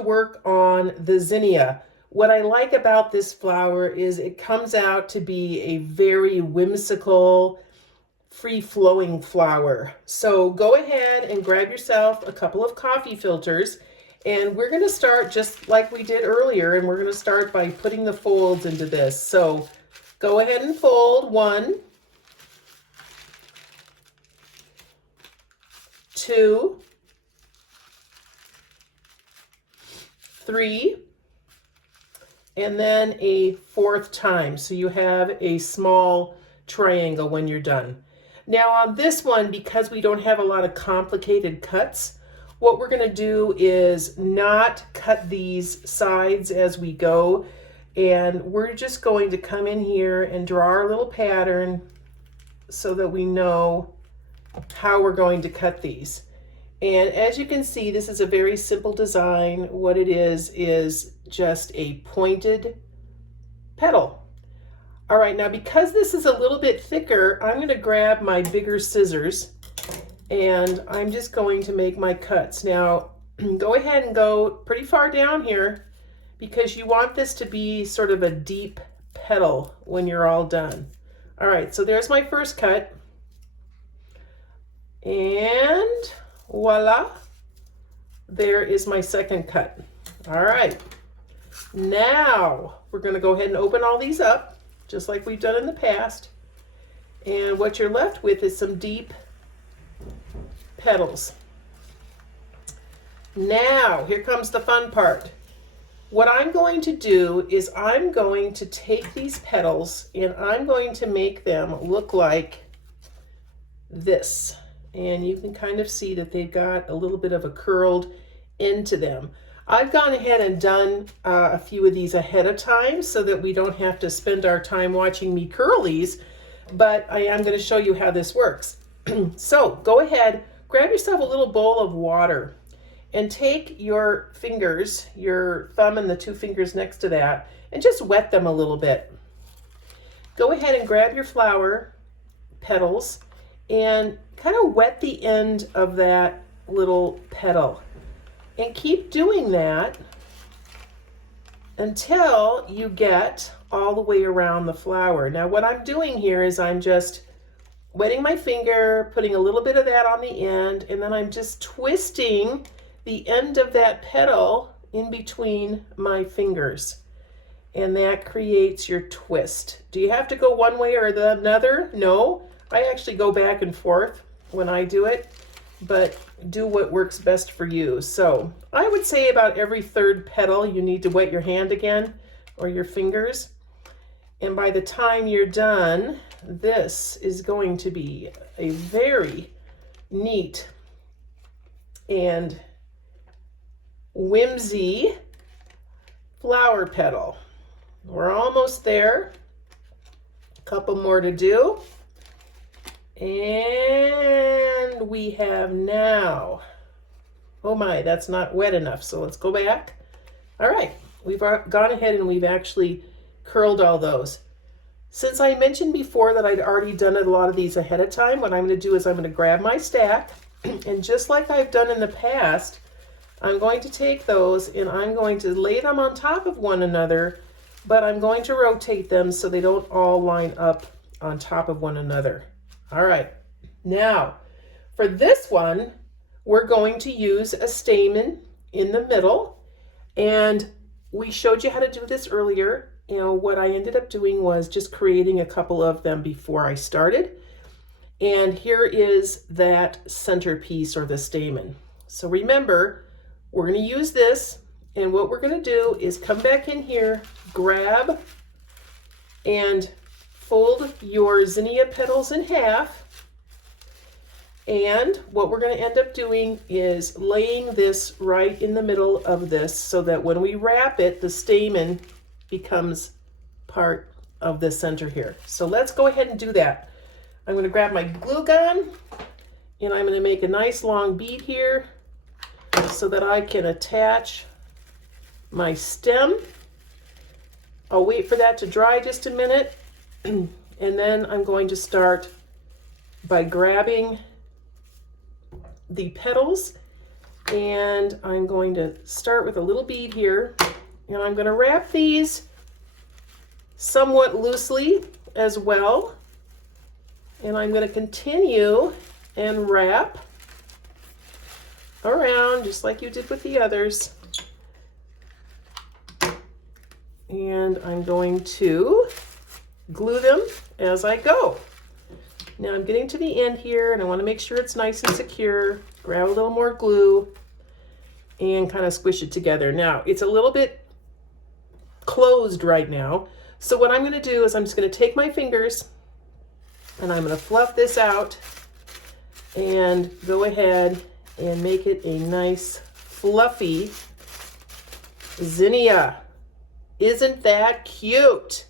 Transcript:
to work on the zinnia. What I like about this flower is it comes out to be a very whimsical, free-flowing flower. So go ahead and grab yourself a couple of coffee filters, and we're going to start just like we did earlier, and we're going to start by putting the folds into this. So go ahead and fold 1, 2, 3, and then a 4th time. So you have a small triangle when you're done. Now on this one, because we don't have a lot of complicated cuts, what we're going to do is not cut these sides as we go. And we're just going to come in here and draw our little pattern so that we know how we're going to cut these. And as you can see, this is a very simple design. What it is just a pointed petal. All right, now because this is a little bit thicker, I'm going to grab my bigger scissors and I'm just going to make my cuts. Now, go ahead and go pretty far down here because you want this to be sort of a deep petal when you're all done. All right, so there's my first cut. And voila, there is my second cut. All right, now we're going to go ahead and open all these up just like we've done in the past. And what you're left with is some deep petals. Now, here comes the fun part. What I'm going to do is I'm going to take these petals and I'm going to make them look like this. And you can kind of see that they've got a little bit of a curled end to them. I've gone ahead and done a few of these ahead of time so that we don't have to spend our time watching me curl these, but I am going to show you how this works. So go ahead, grab yourself a little bowl of water and take your fingers, your thumb and the 2 fingers next to that, and just wet them a little bit. Go ahead and grab your flower petals and kind of wet the end of that little petal. And keep doing that until you get all the way around the flower. Now what I'm doing here is I'm just wetting my finger, putting a little bit of that on the end, and then I'm just twisting the end of that petal in between my fingers. And that creates your twist. Do you have to go one way or another? No, I actually go back and forth when I do it, but do what works best for you. So I would say about every 3rd petal you need to wet your hand again or your fingers. And by the time you're done, this is going to be a very neat and whimsy flower petal. We're almost there. A couple more to do. And we have now, oh my, that's not wet enough. So let's go back. All right, we've gone ahead and we've actually curled all those. Since I mentioned before that I'd already done a lot of these ahead of time, what I'm going to do is I'm going to grab my stack and just like I've done in the past, I'm going to take those and I'm going to lay them on top of one another, but I'm going to rotate them so they don't all line up on top of one another. All right, now for this one, we're going to use a stamen in the middle, and we showed you how to do this earlier. You know, what I ended up doing was just creating a couple of them before I started. And here is that centerpiece or the stamen. So remember, we're going to use this, and what we're going to do is come back in here, grab and fold your zinnia petals in half, and what we're going to end up doing is laying this right in the middle of this so that when we wrap it, the stamen becomes part of the center here. So let's go ahead and do that. I'm going to grab my glue gun and I'm going to make a nice long bead here so that I can attach my stem. I'll wait for that to dry just a minute. And then I'm going to start by grabbing the petals And I'm going to start with a little bead here, and I'm going to wrap these somewhat loosely as well. And I'm going to continue and wrap around just like you did with the others. And I'm going to glue them as I go. Now I'm getting to the end here, and I want to make sure it's nice and secure. Grab a little more glue and kind of squish it together. Now it's a little bit closed right now. So what I'm going to do is I'm just going to take my fingers and I'm going to fluff this out and go ahead and make it a nice fluffy zinnia. Isn't that cute?